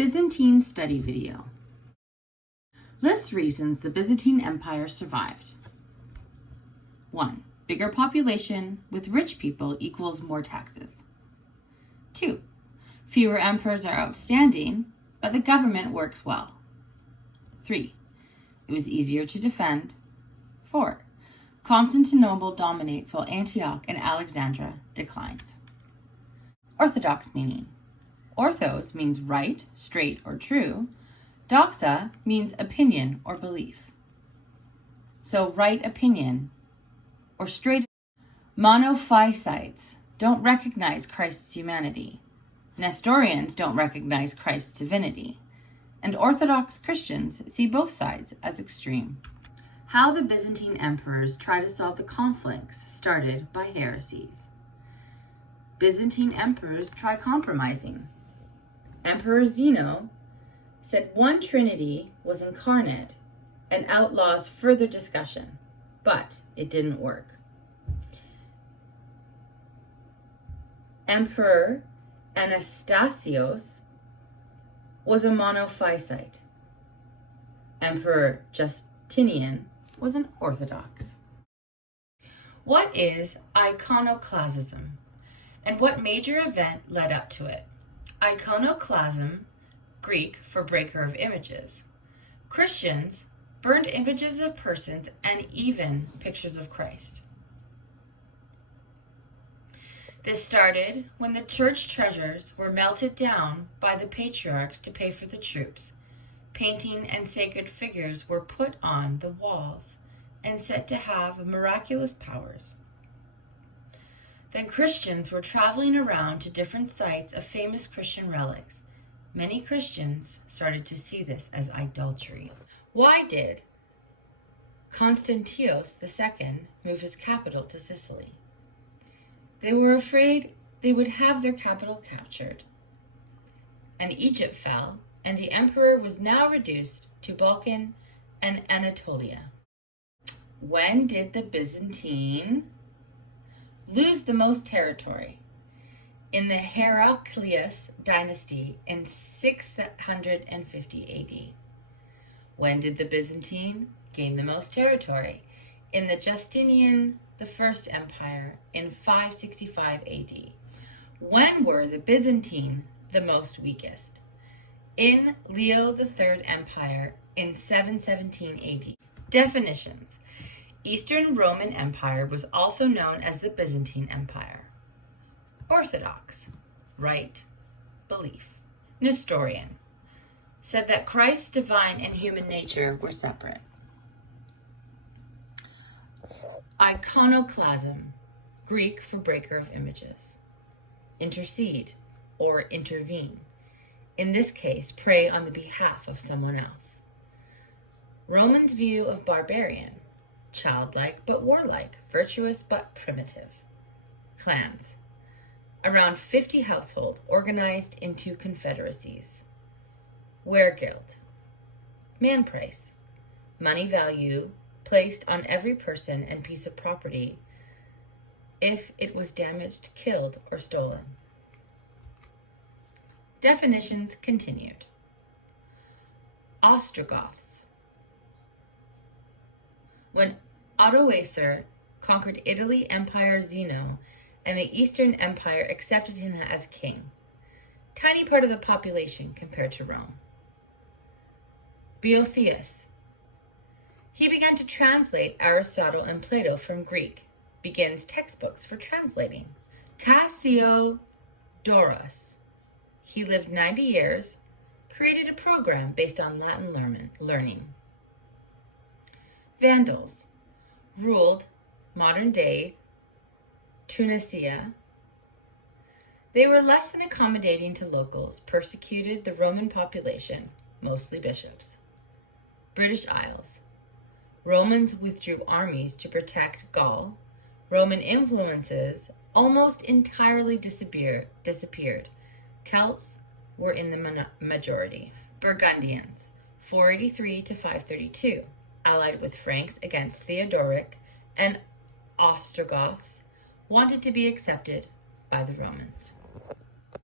Byzantine study video. Lists reasons the Byzantine Empire survived. 1. Bigger population with rich people equals more taxes. 2. Fewer emperors are outstanding, but the government works well. 3. It was easier to defend. 4. Constantinople dominates while Antioch and Alexandria declines. Orthodox meaning. Orthos means right, straight, or true. Doxa means opinion or belief. So right opinion or straight. Monophysites don't recognize Christ's humanity. Nestorians don't recognize Christ's divinity. And Orthodox Christians see both sides as extreme. How the Byzantine emperors try to solve the conflicts started by heresies. Byzantine emperors try compromising. Emperor Zeno said one Trinity was incarnate and outlaws further discussion, but it didn't work. Emperor Anastasios was a monophysite. Emperor Justinian was an Orthodox. What is iconoclasm, and what major event led up to it? Iconoclasm, Greek for breaker of images. Christians burned images of persons and even pictures of Christ. This started when the church treasures were melted down by the patriarchs to pay for the troops. Painting and sacred figures were put on the walls and said to have miraculous powers. Then Christians were traveling around to different sites of famous Christian relics. Many Christians started to see this as idolatry. Why did Constantius II move his capital to Sicily? They were afraid they would have their capital captured. And Egypt fell, and the emperor was now reduced to Balkan and Anatolia. When did the Byzantine lose the most territory? In the Heraclius dynasty in 650 AD. When did the Byzantine gain the most territory? In the Justinian I Empire in 565 AD. When were the Byzantine the most weakest? In Leo III Empire in 717 AD. Definitions. Eastern Roman Empire was also known as the Byzantine Empire. Orthodox, right, belief. Nestorian, said that Christ's divine and human nature were separate. Iconoclasm, Greek for breaker of images. Intercede or intervene. In this case, pray on the behalf of someone else. Romans' view of barbarian, childlike but warlike, virtuous but primitive. Clans, around 50 households organized into confederacies. Weregild, man price, money value placed on every person and piece of property if it was damaged, killed, or stolen. Definitions continued. Ostrogoths. When Odoacer conquered Italy, Empire Zeno and the Eastern Empire accepted him as king. Tiny part of the population compared to Rome. Boethius. He began to translate Aristotle and Plato from Greek, begins textbooks for translating. Cassiodorus. He lived 90 years, created a program based on Latin learning. Vandals ruled modern-day Tunisia. They were less than accommodating to locals, persecuted the Roman population, mostly bishops. British Isles. Romans withdrew armies to protect Gaul. Roman influences almost entirely disappeared. Celts were in the majority. Burgundians, 483 to 532, allied with Franks against Theodoric, and Ostrogoths wanted to be accepted by the Romans.